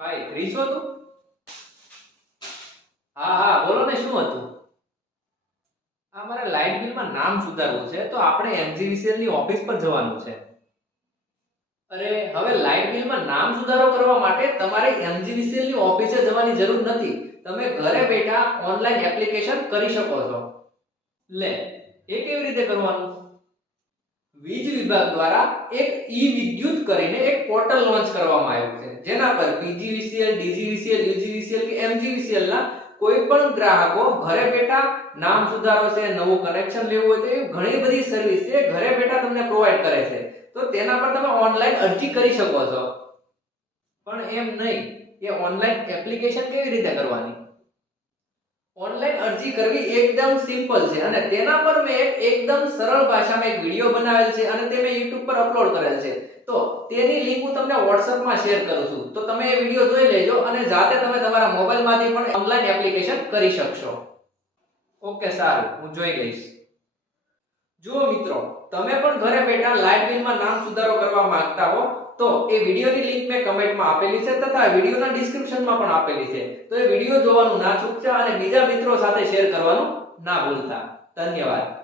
ભાઈ ફ્રી છો તું? હા હા બોલો ને, શું હતું? આ મારે લાઇટ બિલમાં નામ સુધારવું છે, તો આપણે એમજીવીસીએલ ની ઓફિસ પર જવાનું છે. અરે હવે લાઇટ બિલમાં નામ સુધારો કરવા માટે તમારે એમજીવીસીએલ ની ઓફિસે જવાની જરૂર નથી. તમે ઘરે બેઠા ઓનલાઈન એપ્લિકેશન કરી શકો છો. લે, એ કેવી રીતે કરવાનું? વીજ વિભાગ દ્વારા એક ઈ વિદ્યુત કરીને એક પોર્ટલ લોન્ચ કરવામાં આવ્યું છે, જેના પર પીજીવીસીએલ, ડીજીવીસીએલ, યુજીવીસીએલ કે એમજીવીસીએલ ના કોઈ પણ ગ્રાહકો ઘરે બેઠા નામ સુધારો છે, નવું કનેક્શન લેવું હોય તો એવી ઘણી બધી સર્વિસ છે ઘરે બેઠા તમને પ્રોવાઈડ કરે છે. તો તેના પર તમે ઓનલાઈન અરજી કરી શકો છો. પણ એમ નહીં, એ ઓનલાઈન એપ્લિકેશન કેવી રીતે કરવાની? ઓનલાઈન અરજી કરવી એકદમ સિમ્પલ છે અને તેના પર મેં એકદમ સરળ ભાષામાં એક વિડિયો બનાવેલ છે અને તે મેં YouTube પર અપલોડ કરેલ છે. તો તેની લિંક હું તમને WhatsApp માં શેર કરું છું. તો તમે એ વિડિયો જોઈ લેજો અને જાતે તમે તમારા મોબાઈલમાંથી પણ ઓનલાઈન એપ્લિકેશન કરી શકશો. ઓકે, સારું, હું જોઈ લઈશ. જુઓ મિત્રો, તમે પણ ઘરે બેઠા લાઇટ બિલમાં નામ સુધારો કરવા માંગતા હો તો એ વિડિયોની લિંક મેં કમેન્ટમાં આપેલી છે તથા વિડિયોના ડિસ્ક્રિપ્શનમાં પણ આપેલી છે. તો એ વિડિયો જોવાનું ના ચૂકતા અને બીજા મિત્રો સાથે શેર કરવાનું ના ભૂલતા. ધન્યવાદ.